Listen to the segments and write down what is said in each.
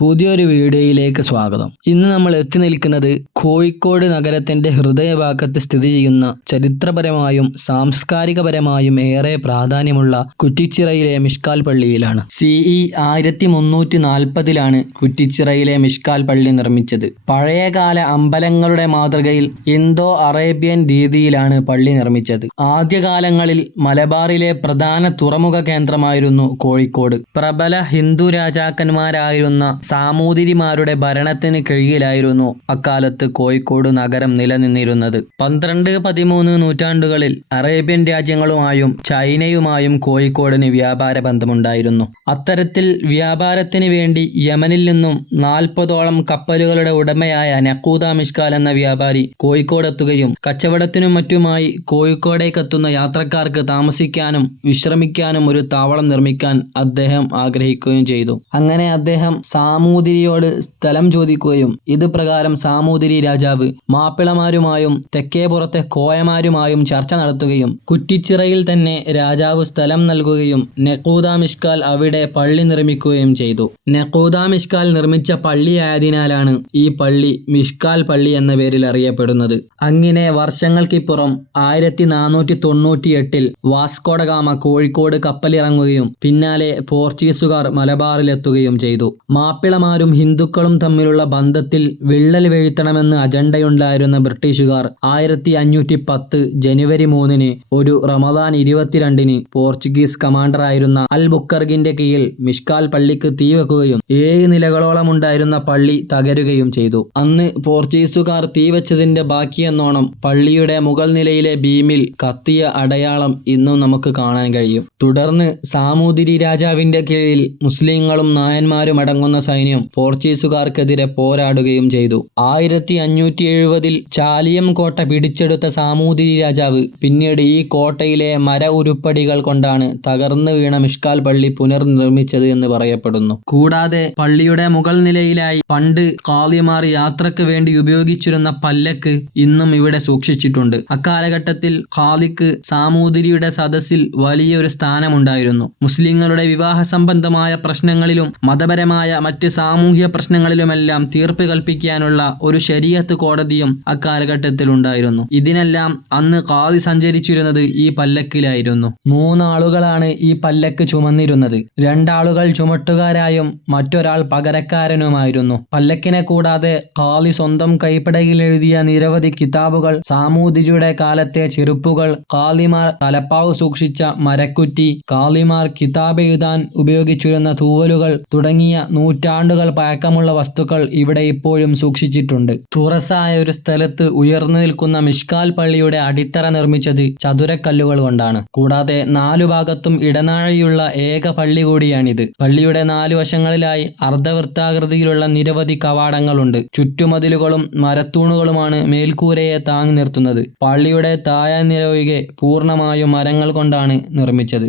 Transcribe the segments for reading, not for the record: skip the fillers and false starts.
പുതിയൊരു വീഡിയോയിലേക്ക് സ്വാഗതം. ഇന്ന് നമ്മൾ എത്തി നിൽക്കുന്നത് കോഴിക്കോട് നഗരത്തിന്റെ ഹൃദയഭാഗത്ത് സ്ഥിതി ചെയ്യുന്ന ചരിത്രപരമായും സാംസ്കാരികപരമായും ഏറെ പ്രാധാന്യമുള്ള കുറ്റിച്ചിറയിലെ മിഷ്കാൽ പള്ളിയിലാണ്. CE 1340 കുറ്റിച്ചിറയിലെ മിഷ്കാൽ പള്ളി നിർമ്മിച്ചത്. പഴയകാല അമ്പലങ്ങളുടെ മാതൃകയിൽ ഇന്തോ അറേബ്യൻ രീതിയിലാണ് പള്ളി നിർമ്മിച്ചത്. ആദ്യകാലങ്ങളിൽ മലബാറിലെ പ്രധാന തുറമുഖ കേന്ദ്രമായിരുന്നു കോഴിക്കോട്. പ്രബല ഹിന്ദു രാജാക്കന്മാരായിരുന്ന സാമൂതിരിമാരുടെ ഭരണത്തിന് കീഴിലായിരുന്നു അക്കാലത്ത് കോഴിക്കോട് നഗരം നിലനിന്നിരുന്നത്. 12-13 നൂറ്റാണ്ടുകളിൽ അറേബ്യൻ രാജ്യങ്ങളുമായും ചൈനയുമായും കോഴിക്കോടിന് വ്യാപാര ബന്ധമുണ്ടായിരുന്നു. അത്തരത്തിൽ വ്യാപാരത്തിന് വേണ്ടി യമനിൽ നിന്നും 40ഓളം കപ്പലുകളുടെ ഉടമയായ നഖൂദ മിഷ്കാൽ എന്ന വ്യാപാരി കോഴിക്കോടെത്തുകയും കച്ചവടത്തിനും മറ്റുമായി കോഴിക്കോടേക്കെത്തുന്ന യാത്രക്കാർക്ക് താമസിക്കാനും വിശ്രമിക്കാനും ഒരു താവളം നിർമ്മിക്കാൻ അദ്ദേഹം ആഗ്രഹിക്കുകയും ചെയ്തു. അങ്ങനെ അദ്ദേഹം സാമൂതിരിയോട് സ്ഥലം ചോദിക്കുകയും ഇത് പ്രകാരം സാമൂതിരി രാജാവ് മാപ്പിളമാരുമായും തെക്കേപ്പുറത്തെ കോയമാരുമായും ചർച്ച നടത്തുകയും കുറ്റിച്ചിറയിൽ തന്നെ രാജാവ് സ്ഥലം നൽകുകയും നഖൂദ മിഷ്കാൽ അവിടെ പള്ളി നിർമ്മിക്കുകയും ചെയ്തു. നഖൂദ മിഷ്കാൽ നിർമ്മിച്ച പള്ളിയായതിനാലാണ് ഈ പള്ളി മിഷ്കാൽ പള്ളി എന്ന പേരിൽ അറിയപ്പെടുന്നത്. അങ്ങനെ വർഷങ്ങൾക്കിപ്പുറം 1498 വാസ്കോ ഡ ഗാമ കോഴിക്കോട് കപ്പലിറങ്ങുകയും പിന്നാലെ പോർച്ചുഗീസുകാർ മലബാറിലെത്തുകയും ചെയ്തു. മാപ്പിളമാരും ഹിന്ദുക്കളും തമ്മിലുള്ള ബന്ധത്തിൽ വിള്ളൽ വീഴ്ത്തണമെന്ന് അജണ്ടയുണ്ടായിരുന്ന ബ്രിട്ടീഷുകാർ 1510 ജനുവരി 3 ഒരു റമദാൻ 22 പോർച്ചുഗീസ് കമാൻഡറായിരുന്ന അൽ ബുക്കർഗിന്റെ കീഴിൽ മിഷ്കാൽ പള്ളിക്ക് തീ വെക്കുകയും 7 നിലകളോളം ഉണ്ടായിരുന്ന പള്ളി തകരുകയും ചെയ്തു. അന്ന് പോർച്ചുഗീസുകാർ തീ വെച്ചതിന്റെ ബാക്കിയെന്നോണം പള്ളിയുടെ മുകൾ നിലയിലെ ബീമിൽ കത്തിയ അടയാളം ഇന്നും നമുക്ക് കാണാൻ കഴിയും. തുടർന്ന് സാമൂതിരി രാജാവിന്റെ കീഴിൽ മുസ്ലിങ്ങളും നായന്മാരും അടങ്ങുന്ന സൈന്യം പോർച്ചുഗീസുകാർക്കെതിരെ പോരാടുകയും ചെയ്തു. 1570 ചാലിയം കോട്ട പിടിച്ചെടുത്ത സാമൂതിരി രാജാവ് പിന്നീട് ഈ കോട്ടയിലെ മര ഉരുപ്പടികൾ കൊണ്ടാണ് തകർന്നു വീണ മിഷ്കാൽ പള്ളി പുനർനിർമ്മിച്ചത് എന്ന് പറയപ്പെടുന്നു. കൂടാതെ പള്ളിയുടെ മുകൾ നിലയിലായി പണ്ട് ഖാദിമാർ യാത്രക്ക് വേണ്ടി ഉപയോഗിച്ചിരുന്ന പല്ലക്ക് ഇന്നും ഇവിടെ സൂക്ഷിച്ചിട്ടുണ്ട്. അക്കാലഘട്ടത്തിൽ ഖാദിക്ക് സാമൂതിരിയുടെ സദസ്സിൽ വലിയൊരു സ്ഥാനമുണ്ടായിരുന്നു. മുസ്ലിങ്ങളുടെ വിവാഹ സംബന്ധമായ പ്രശ്നങ്ങളിലും മതപരമായ മറ്റ് സാമൂഹ്യ പ്രശ്നങ്ങളിലുമെല്ലാം തീർപ്പ് കൽപ്പിക്കാനുള്ള ഒരു ശരീഅത്ത് കോടതിയും അക്കാലഘട്ടത്തിൽ ഉണ്ടായിരുന്നു. ഇതിനെല്ലാം അന്ന് ഖാദി സഞ്ചരിച്ചിരുന്നത് ഈ പല്ലക്കിലായിരുന്നു. 3 ആളുകളാണ് ഈ പല്ലക്ക് ചുമന്നിരുന്നത്. 2 ആളുകൾ ചുമട്ടുകാരായും മറ്റൊരാൾ പകരക്കാരനുമായിരുന്നു. പല്ലക്കിനെ കൂടാതെ ഖാദി സ്വന്തം കൈപ്പടയിൽ എഴുതിയ നിരവധി കിതാബുകൾ, സാമൂതിരിയുടെ കാലത്തെ ചെരുപ്പുകൾ, ഖാദിമാർ തലപ്പാവ് സൂക്ഷിച്ച മരക്കുറ്റി, ഖാദിമാർ കിതാബ് എഴുതാൻ ഉപയോഗിച്ചിരുന്ന തൂവലുകൾ തുടങ്ങിയ നൂറ്റാണ്ടുകൾ പഴക്കമുള്ള വസ്തുക്കൾ ഇവിടെ ഇപ്പോഴും സൂക്ഷിച്ചിട്ടുണ്ട്. തുറസായ ഒരു സ്ഥലത്ത് ഉയർന്നു നിൽക്കുന്ന മിഷ്കാൽ പള്ളിയുടെ അടിത്തറ നിർമ്മിച്ചത് ചതുരക്കല്ലുകൾ കൊണ്ടാണ്. കൂടാതെ 4 ഭാഗത്തും ഇടനാഴിയുള്ള ഏക പള്ളി കൂടിയാണിത്. പള്ളിയുടെ 4 വശങ്ങളിലായി അർദ്ധവൃത്താകൃതിയിലുള്ള നിരവധി കവാടങ്ങളുണ്ട്. ചുറ്റുമതിലുകളും മരത്തൂണുകളുമാണ് മേൽക്കൂരയെ താങ്ങി നിർത്തുന്നത്. പള്ളിയുടെ താഴെനില ഒഴികെ പൂർണ്ണമായും മരങ്ങൾ കൊണ്ടാണ് നിർമ്മിച്ചത്.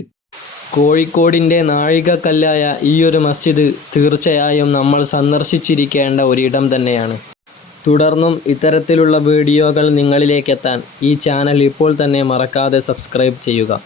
കോഴിക്കോടിൻ്റെ നാഴികക്കല്ലായ ഈയൊരു മസ്ജിദ് തീർച്ചയായും നമ്മൾ സന്ദർശിച്ചിരിക്കേണ്ട ഒരിടം തന്നെയാണ്. തുടർന്നും ഇത്തരത്തിലുള്ള വീഡിയോകൾ നിങ്ങളിലേക്കെത്താൻ ഈ ചാനൽ ഇപ്പോൾ തന്നെ മറക്കാതെ സബ്സ്ക്രൈബ് ചെയ്യുക.